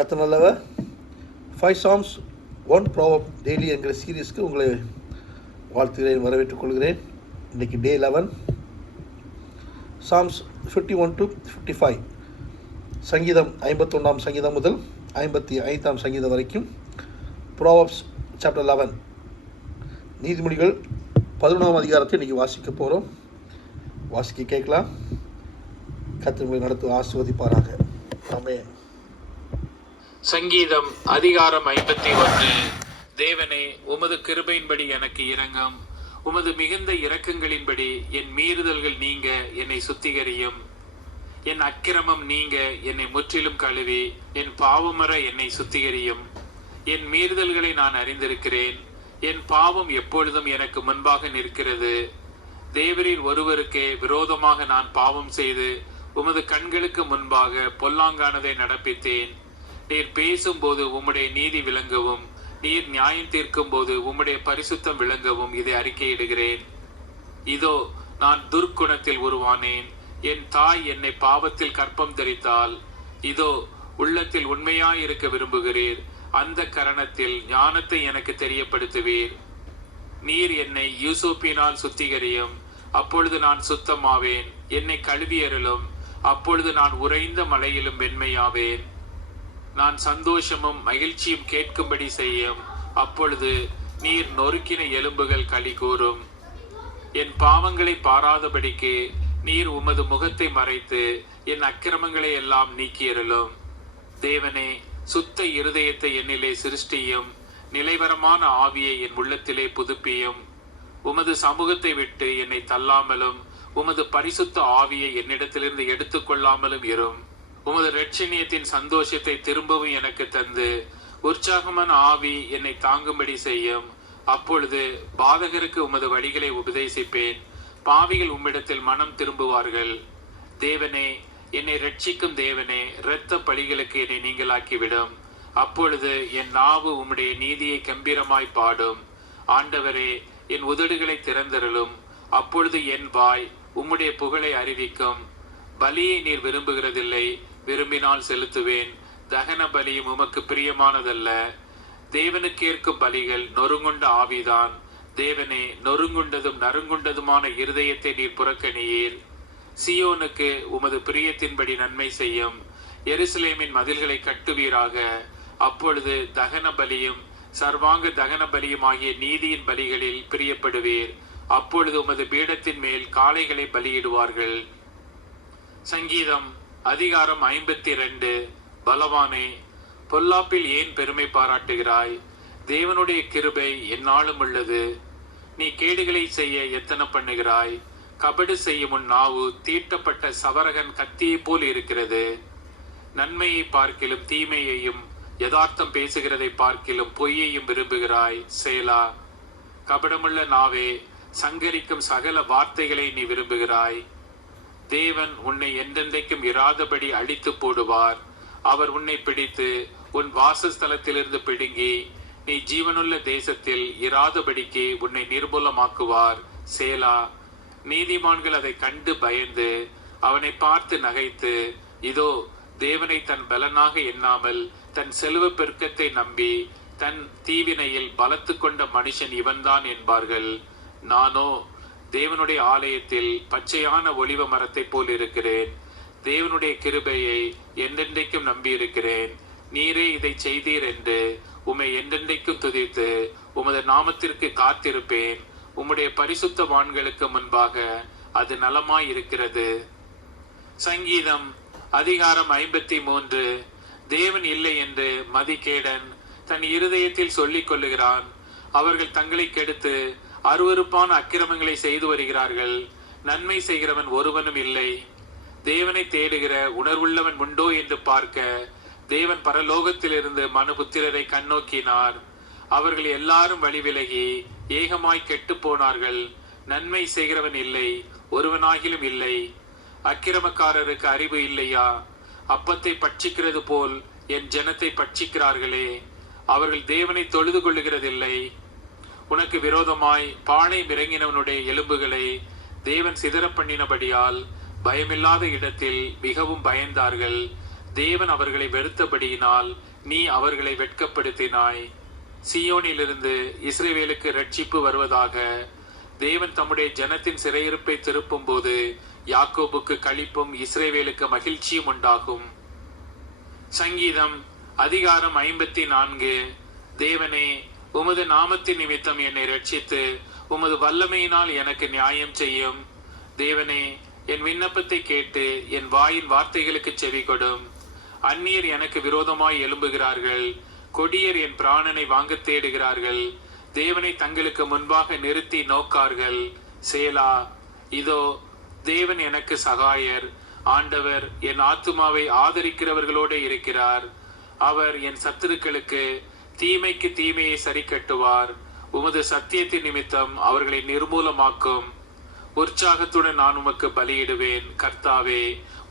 கர்த்தர் நல்லவர். 5 Psalms 1 Proverb daily என்கிற சீரீஸ்க்கு உங்களை வாழ்த்துகிறேன், வரவேற்றுக் கொள்கிறேன். இன்றைக்கி டே 11, Psalms 51 to 55, சங்கீதம் 51ஆம் சங்கீதம் முதல் 55ஆம் சங்கீதம் வரைக்கும், Proverbs chapter 11, நீதிமொழிகள் 11ஆம் அதிகாரத்தை இன்றைக்கி வாசிக்க போகிறோம். வாசிக்க கேட்கலாம். கர்த்தர் உங்களை நடத்து ஆசீர்வதிப்பாராக. ஆமென். சங்கீதம் அதிகாரம் 51. தேவனே, உமது கிருபையின்படி எனக்கு இரங்கும். உமது மிகுந்த இரக்கங்களின்படி என் மீறுதல்கள் நீங்க என்னை சுத்திகரியும். என் அக்கிரமம் நீங்க என்னை முற்றிலும் கழுவி என் பாவமற என்னை சுத்திகரியும். என் மீறுதல்களை நான் அறிந்திருக்கிறேன். என் பாவம் எப்பொழுதும் எனக்கு முன்பாக நிற்கிறது. தேவரீர் ஒருவருக்கே விரோதமாக நான் பாவம் செய்து உமது கண்களுக்கு முன்பாக பொல்லாங்கானதை நடப்பித்தேன். நீர் பேசும்போது உம்முடைய நீதி விளங்கவும், நீர் நியாயம் தீர்க்கும் போது உம்முடைய பரிசுத்தம் விளங்கவும் இதை அறிக்கையிடுகிறேன். இதோ, நான் துர்க்குணத்தில் உருவானேன். என் தாய் என்னை பாவத்தில் கற்பம் தரித்தாள். இதோ, உள்ளத்தில் உண்மையாயிருக்க விரும்புகிறீர். அந்த கரணத்தில் ஞானத்தை எனக்கு தெரியப்படுத்துவீர். நீர் என்னை யூசோப்பினால் சுத்திகரியும், அப்பொழுது நான் சுத்தமாவேன். என்னை கழுவியருளும், அப்பொழுது நான் உறைந்த மலையிலும் வெண்மையாவேன். நான் சந்தோஷமும் மகிழ்ச்சியும் கேட்கும்படி செய்யும், அப்பொழுது நீர் நொறுக்கின எலும்புகள் களி கூறும். என் பாவங்களை பாராதபடிக்கு நீர் உமது முகத்தை மறைத்து என் அக்கிரமங்களை எல்லாம் நீக்கியருளும். தேவனே, சுத்த இருதயத்தை என்னிலே சிருஷ்டியும், நிலைவரமான ஆவியை என் உள்ளத்திலே புதுப்பியும். உமது சமூகத்தை விட்டு என்னை தள்ளாமலும் உமது பரிசுத்த ஆவியை என்னிடத்திலிருந்து எடுத்துக்கொள்ளாமலும் இரும். உமது இரட்சணியத்தின் சந்தோஷத்தை திரும்பவும் எனக்கு தந்து உற்சாகமான ஆவி என்னை தாங்கும்படி செய்யும். அப்பொழுது பாதகருக்கு உமது வழிகளை உபதேசிப்பேன். பாவிகள் உம்மிடத்தில் மனம் திரும்புவார்கள். தேவனே, என்னை ரட்சிக்கும் தேவனே, இரத்த பழிகளுக்கு என்னை நீங்களாக்கிவிடும். அப்பொழுது என் நாவு உம்முடைய நீதியை கம்பீரமாய் பாடும். ஆண்டவரே, என் உதடுகளை திறந்தருளும். அப்பொழுது என் வாய் உம்முடைய புகழை அறிவிக்கும். பலியை நீர் விரும்புகிறதில்லை, விரும்பினால் செலுத்துவேன். தகன பலியும் உமக்கு பிரியமானதல்ல. தேவனுக்கேற்கும் பலிகள் நொறுங்குண்ட ஆவிதான். தேவனே, நொறுங்குண்டதும் நறுங்குண்டதுமான இருதயத்தை நீர் புறக்கணியீர். சியோனுக்கு உமது பிரியத்தின்படி நன்மை செய்யும். எருசலேமின் மதில்களை கட்டுவீராக. அப்பொழுது தகன பலியும் சர்வாங்க தகன பலியும் ஆகிய நீதியின் பலிகளில் பிரியப்படுவீர். அப்பொழுது உமது பீடத்தின் மேல் காளைகளை பலியிடுவார்கள். சங்கீதம் அதிகாரம் 52. பலவானே, பொல்லாப்பில் ஏன் பெருமை பாராட்டுகிறாய்? தேவனுடைய கிருபை எந்நாளும் உள்ளது. நீ கேடுகளை செய்ய எத்தனை பண்ணுகிறாய்? கபடு செய்யும் உன் நாவு தீட்டப்பட்ட சவரகன் கத்தியை போல் இருக்கிறது. நன்மையை பார்க்கிலும் தீமையையும் யதார்த்தம் பேசுகிறதை பார்க்கிலும் பொய்யையும் விரும்புகிறாய். சேலா. கபடமுள்ள நாவே, சங்கரிக்கும் சகல வார்த்தைகளை நீ விரும்புகிறாய். தேவன் உன்னை என்றென்றைக்கும் இராதபடி அழித்து போடுவார். அவர் உன்னை பிடித்து உன் வாசஸ்தலத்திலிருந்து பிடுங்கி நீ ஜீவனுள்ள தேசத்தில் இராதபடிக்கு உன்னை நிர்மூலமாக்குவார். சேலா. நீதிமான்கள் அதை கண்டு பயந்து அவனை பார்த்து நகைத்து, இதோ, தேவனை தன் பலனாக எண்ணாமல் தன் செல்வ பெருக்கத்தை நம்பி தன் தீவினையில் பலத்து கொண்ட மனுஷன் இவன்தான் என்பார்கள். நானோ தேவனுடைய ஆலயத்தில் பச்சையான ஒலிவ மரத்தை போல் இருக்கிறேன். தேவனுடைய கிருபையை என்றென்றைக்கும் நம்பியிருக்கிறேன். நீரே இதை செய்தீர் என்று உம்மை என்றென்றைக்கும் துதித்து உமது நாமத்திற்கு காத்திருப்பேன். உம்முடைய பரிசுத்தவான்களுக்கு முன்பாக அது நலமாய் இருக்கிறது. சங்கீதம் அதிகாரம் 53. தேவன் இல்லை என்று மதிகேடன் தன் இருதயத்தில் சொல்லிக் கொள்ளுகிறான். அவர்கள் தங்களை கெடுத்து அருவருப்பான அக்கிரமங்களை செய்து வருகிறார்கள். நன்மை செய்கிறவன் ஒருவனும் இல்லை. தேவனை தேடுகிற உணர்வுள்ளவன் உண்டோ என்று பார்க்க தேவன் பரலோகத்திலிருந்து மனுபுத்திரரை கண்ணோக்கினார். அவர்கள் எல்லாரும் வழி விலகி ஏகமாய் கெட்டு போனார்கள். நன்மை செய்கிறவன் இல்லை, ஒருவனாகிலும் இல்லை. அக்கிரமக்காரருக்கு அறிவு இல்லையா? அப்பத்தை பட்சிக்கிறது போல் என் ஜனத்தை பட்சிக்கிறார்களே. அவர்கள் தேவனை தொழுது கொள்ளுகிறதில்லை. உனக்கு விரோதமாய் பானை இறங்கினவனுடைய எலும்புகளை தேவன் சிதற பண்ணினபடியால் பயமில்லாத இடத்தில் மிகவும் பயந்தார்கள். தேவன் அவர்களை வெறுத்தபடியினால் நீ அவர்களை வெட்கப்படுத்தினாய். சீயோனிலிருந்து இஸ்ரவேலுக்கு இரட்சிப்பு வருவதாக. தேவன் தம்முடைய ஜனத்தின் சிறையிருப்பை திருப்பும் போது யாக்கோபுக்கு களிப்பும் இஸ்ரவேலுக்கு மகிழ்ச்சியும் உண்டாகும். சங்கீதம் அதிகாரம் 54. தேவனே, உமது நாமத்தின் நிமித்தம் என்னை ரட்சித்து உமது வல்லமையினால் எனக்கு நியாயம் செய்யும். தேவனே, என் விண்ணப்பத்தை கேட்டு என் வாயின் வார்த்தைகளுக்கு செவி கொடும். அந்நியர் எனக்கு விரோதமாய் எழும்புகிறார்கள். கொடியர் என் பிராணனை வாங்க தேடுகிறார்கள். தேவனை தங்களுக்கு முன்பாக நிறுத்தி நோக்கார்கள். சேலா. இதோ தேவன் எனக்கு சகாயர். ஆண்டவர் என் ஆத்துமாவை ஆதரிக்கிறவர்களோடு இருக்கிறார். அவர் என் சத்துருக்களுக்கு தீமைக்கு தீமையை சரி கட்டுவார். உமது சத்தியத்தின் நிமித்தம் அவர்களை நிர்மூலமாக்கும். உற்சாகத்துடன் நான் உமக்கு பலியிடுவேன். கர்த்தாவே,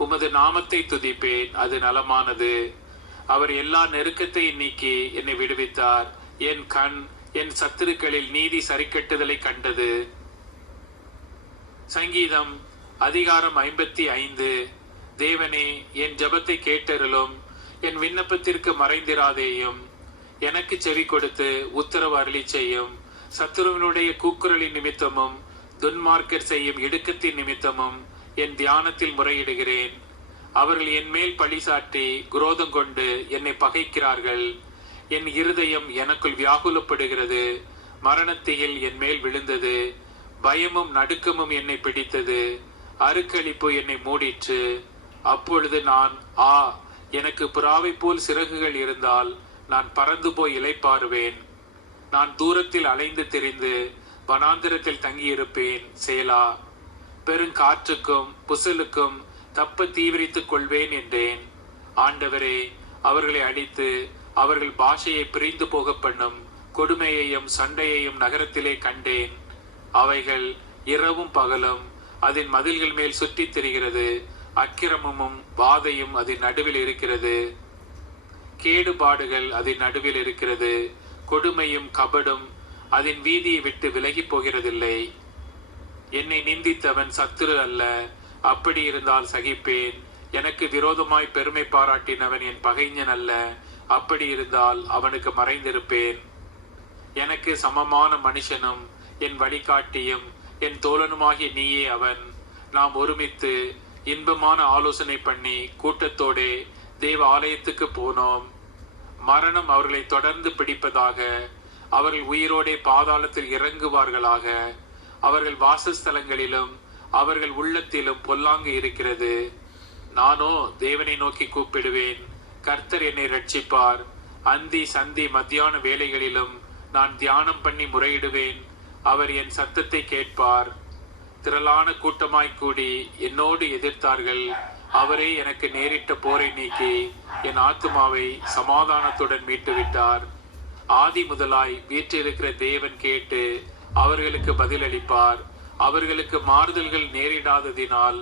உமது நாமத்தை துதிப்பேன், அது நலமானது. அவர் எல்லா நெருக்கத்தையும் நீக்கி என்னை விடுவித்தார். என் கண் என் சத்துருக்களில் நீதி சரிக்கட்டுதலை கண்டது. சங்கீதம் அதிகாரம் 55. தேவனே, என் ஜெபத்தை கேட்டருளும். என் விண்ணப்பத்திற்கு மறைந்திராதேயும். எனக்கு செவி கொடுத்து உத்தரவு அருளி செய்யும். சத்துருவினுடைய கூக்குரலின் நிமித்தமும் துன்மார்க்கர் செய்யும் இடுக்கத்தின் நிமித்தமும் என் தியானத்தில் முறையிடுகிறேன். அவர்கள் என் மேல் பழி சாட்டி குரோதம் கொண்டு என்னை பகைக்கிறார்கள். என் இருதயம் எனக்குள் வியாகுலப்படுகிறது. மரணத்தியில் என் மேல் விழுந்தது. பயமும் நடுக்கமும் என்னை பிடித்தது. அருக்களிப்பு என்னை மூடிற்று. அப்பொழுது நான், எனக்கு புறாவை போல் சிறகுகள் இருந்தால் நான் பறந்து போய் இளைப்பாறுவேன். நான் தூரத்தில் அலைந்து திரிந்து வனாந்திரத்தில் தங்கியிருப்பேன். சேலா. பெருங்காற்றுக்கும் புசலுக்கும் தப்ப தீவிரித்துக் கொள்வேன் என்றேன். ஆண்டவரே, அவர்களை அடித்து அவர்கள் பாஷையை பிரிந்து போக பண்ணும் கொடுமையையும் சண்டையையும் நகரத்திலே கண்டேன். அவைகள் இரவும் பகலும் அதன் மதில்கள் மேல் சுற்றித் திரிகிறது. அக்கிரமமும் வாதையும் அதன் நடுவில் இருக்கிறது. கேடுபாடுகள் அதன் நடுவில் இருக்கிறது. கொடுமையும் கபடும் அதன் வீதியை விட்டு விலகி போகிறதில்லை. என்னை நிந்தித்தவன் சத்துரு அல்ல. அப்படி இருந்தால் சகிப்பேன். எனக்கு விரோதமாய் பெருமை பாராட்டினவன் என் பகைஞன் அல்ல. அப்படி இருந்தால் அவனுக்கு மறைந்திருப்பேன். எனக்கு சமமான மனுஷனும் என் வழிகாட்டியும் என் தோழனுமாகிய நீயே அவன். நாம் ஒருமித்து இன்பமான ஆலோசனை பண்ணி கூட்டத்தோடே தேவ ஆலயத்துக்கு போனோம். மரணம் அவர்களை தொடர்ந்து பிடிப்பதாக. அவர்கள் உயிரோடே பாதாளத்தில் இறங்குவார்களாக. அவர்கள் வாசஸ்தலங்களிலும் அவர்கள் உள்ளத்திலும் பொல்லாங்கு இருக்கிறது. நானோ தேவனை நோக்கி கூப்பிடுவேன். கர்த்தர் என்னை ரட்சிப்பார். அந்தி சந்தி மத்தியான வேளைகளிலும் நான் தியானம் பண்ணி முறையிடுவேன். அவர் என் சத்தத்தை கேட்பார். திரளான கூட்டமாய் கூடி என்னோடு எதிர்த்தார்கள். அவரே எனக்கு நேரிட்ட போரை நீக்கி என் ஆத்துமாவை சமாதானத்துடன் மீட்டுவிட்டார். ஆதி முதலாய் வீற்றிருக்கிற தேவன் கேட்டு அவர்களுக்கு பதிலளிப்பார். அவர்களுக்கு மாறுதல்கள் நேரிடாததினால்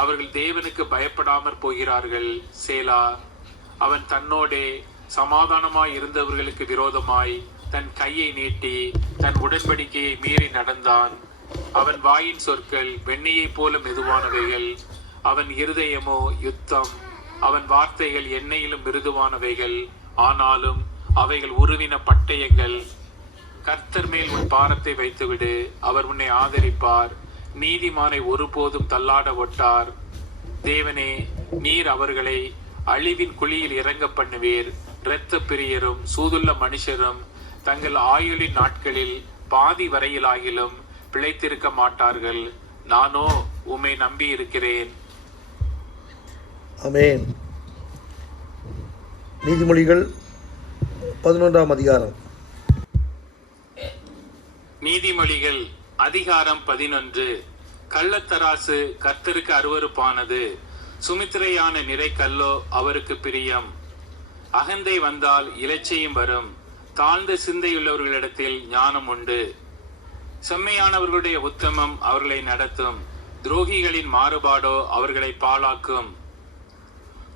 அவர்கள் தேவனுக்கு பயப்படாமற் போகிறார்கள். சேலா. அவன் தன்னோடே சமாதானமாய் இருந்தவர்களுக்கு விரோதமாய் தன் கையை நீட்டி தன் உடன்படிக்கையை மீறி நடந்தான். அவன் வாயின் சொற்கள் வெண்ணையைப் போல மெதுவானவைகள். அவன் இருதயமோ யுத்தம். அவன் வார்த்தைகள் எண்ணெயிலும் மிருதுவானவைகள். ஆனாலும் அவைகள் உருவின பட்டயங்கள். கர்த்தர் மேல் உன் பாரத்தை வைத்துவிடு. அவர் உன்னை ஆதரிப்பார். நீதிமானை ஒருபோதும் தள்ளாட ஒட்டார். தேவனே, நீர் அவர்களை அழிவின் குழியில் இறங்க பண்ணுவீர். இரத்த பிரியரும் சூதுள்ள மனுஷரும் தங்கள் ஆயுளின் நாட்களில் பாதி வரையிலாகிலும் பிழைத்திருக்க மாட்டார்கள். நானோ உம்மை நம்பி இருக்கிறேன். ஆமென். நீதிமொழிகள் 11ஆம் அதிகாரம். நீதிமொழிகள் அதிகாரம் 11. கள்ளத்தராசு கர்த்தருக்கு அருவருப்பானது. சுமித்திரையான நிறை கல்லோ அவருக்கு பிரியம். அகந்தை வந்தால் இலச்சையும் வரும். தாழ்ந்த சிந்தையுள்ளவர்களிடத்தில் ஞானம் உண்டு. செம்மையானவர்களுடைய உத்தமம் அவர்களை நடத்தும். துரோகிகளின் மாறுபாடோ அவர்களை பாழாக்கும்.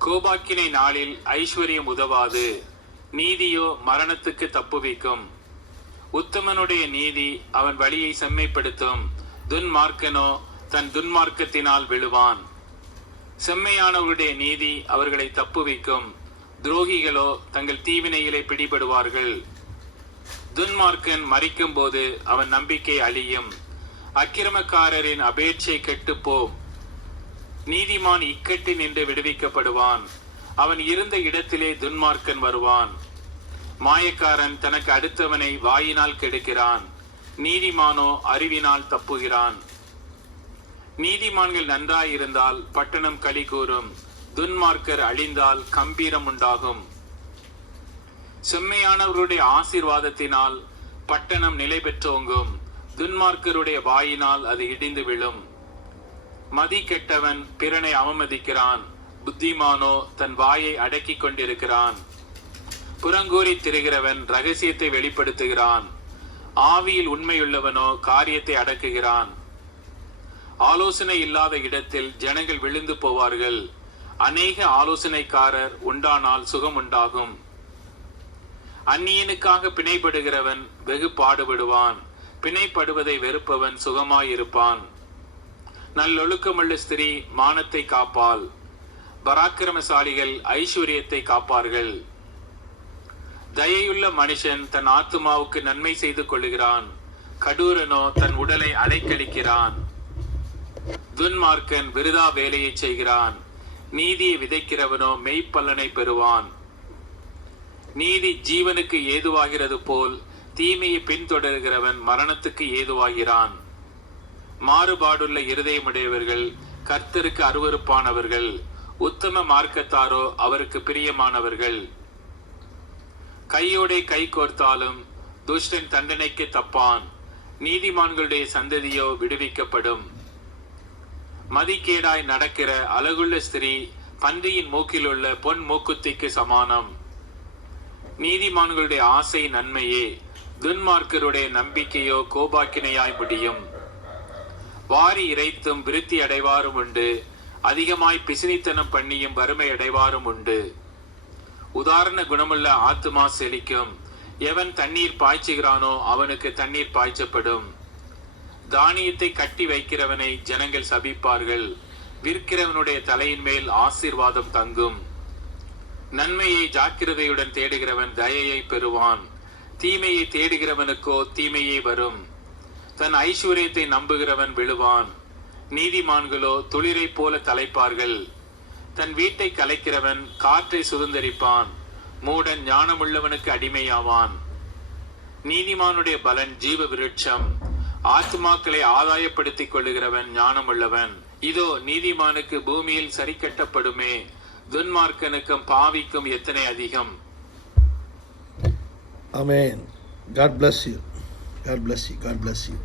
கோபாக்கினை நாளில் ஐஸ்வர்யம் உதவாது. நீதியோ மரணத்துக்கு தப்புவிக்கும். உத்தமனுடைய நீதி அவன் வழியை செம்மைப்படுத்தும். துன்மார்க்கனோ தன் துன்மார்க்கத்தினால் விழுவான். செம்மையானவருடைய நீதி அவர்களை தப்புவிக்கும், துரோகிகளோ தங்கள் தீவினையிலே பிடிபடுவார்கள். துன்மார்க்கன் மரிக்கும் போது அவன் நம்பிக்கை அழியும், அக்கிரமக்காரரின் அபேட்சை கெட்டுப்போம். நீதிமான் இக்கட்டில் நின்று விடுவிக்கப்படுவான், அவன் இருந்த இடத்திலே துன்மார்க்கன் வருவான். மாயக்காரன் தனக்கு அடுத்தவனை வாயினால் கெடுக்கிறான், நீதிமானோ அறிவினால் தப்புகிறான். நீதிமான்கள் நன்றாயிருந்தால் பட்டணம் களி கூறும், துன்மார்க்கர் அழிந்தால் கம்பீரம் உண்டாகும். செம்மையானவருடைய ஆசீர்வாதத்தினால் பட்டணம் நிலை பெற்றோங்கும், துன்மார்க்கருடைய வாயினால் அது இடிந்து விழும். மதி கெட்டவன் பிறனை அவமதிக்கிறான், புத்திமானோ தன் வாயை அடக்கிக் கொண்டிருக்கிறான். புறங்கூறி திரிகிறவன் ரகசியத்தை வெளிப்படுத்துகிறான், ஆவியில் உண்மையுள்ளவனோ காரியத்தை அடக்குகிறான். ஆலோசனை இல்லாத இடத்தில் ஜனங்கள் விழுந்து போவார்கள், அநேக ஆலோசனைக்காரர் உண்டானால் சுகம் உண்டாகும். அந்நியனுக்காக பிணைப்படுகிறவன் வெகு பாடுபடுவான், பிணைப்படுவதை வெறுப்பவன் சுகமாயிருப்பான். நல்லொழுக்கமுள்ள ஸ்திரீ மானத்தை காப்பாள், பராக்கிரமசாலிகள் ஐஸ்வர்யத்தை காப்பார்கள். தயையுள்ள மனுஷன் தன் ஆத்துமாவுக்கு நன்மை செய்து கொள்ளுகிறான், கடூரனோ தன் உடலை அலைக்கழிக்கிறான். துன்மார்க்கன் விருதா வேலையை செய்கிறான், நீதியை விதைக்கிறவனோ மெய்ப்பலனை பெறுவான். நீதி ஜீவனுக்கு ஏதுவாகிறது போல் தீமையை பின்தொடர்கிறவன் மரணத்துக்கு ஏதுவாகிறான். மாறுபாடுள்ள இருதயமுடையவர்கள் கர்த்தருக்கு அருவருப்பானவர்கள், உத்தம மார்க்கத்தாரோ அவருக்கு பிரியமானவர்கள். கையோடே கை கோர்த்தாலும் துஷ்டன் தண்டனைக்கு தப்பான், நீதிமான்களுடைய சந்ததியோ விடுவிக்கப்படும். மதிக்கேடாய் நடக்கிற அழகுள்ள ஸ்திரீ பன்றியின் மூக்கிலுள்ள பொன் மூக்குத்திக்கு சமானம். நீதிமான்களுடைய ஆசை நன்மையே, துன்மார்க்கருடைய நம்பிக்கையோ கோபாக்கினையாய் முடியும். வாரி இறைத்தும் விருத்தி அடைவாரும் உண்டு, அதிகமாய் பிசினித்தனம் பண்ணியும் வறுமை அடைவாரும் உண்டு. உதாரண குணமுள்ள ஆத்துமா செழிக்கும், எவன் தண்ணீர் பாய்ச்சுகிறானோ அவனுக்கு தண்ணீர் பாய்ச்சப்படும். தானியத்தை கட்டி வைக்கிறவனை ஜனங்கள் சபிப்பார்கள், விற்கிறவனுடைய தலையின் மேல் ஆசீர்வாதம் தங்கும். நன்மையை ஜாக்கிரதையுடன் தேடுகிறவன் தயையை பெறுவான், தீமையை தேடுகிறவனுக்கோ தீமையே வரும். தன் ஐஸ்வர்யத்தை நம்புகிறவன் விழுவான், நீதிமான்களோ துளிரை போல தலைப்பார்கள். தன் வீட்டை கலைக்கிறவன் காற்றை சுதந்தரிப்பான், மூடன் ஞானமுள்ளவனுக்கு அடிமையாவான். நீதிமானுடைய பலன் ஜீவ விருட்சம், ஆத்துமாக்களை ஆதாயப்படுத்திக் கொள்ளுகிறவன் ஞானமுள்ளவன். இதோ நீதிமானுக்கு பூமியில் சரி கட்டப்படுமே, துன்மார்க்கனுக்கும் பாவிக்கும் எத்தனை அதிகம். Amen. God bless you. God bless you. God bless you.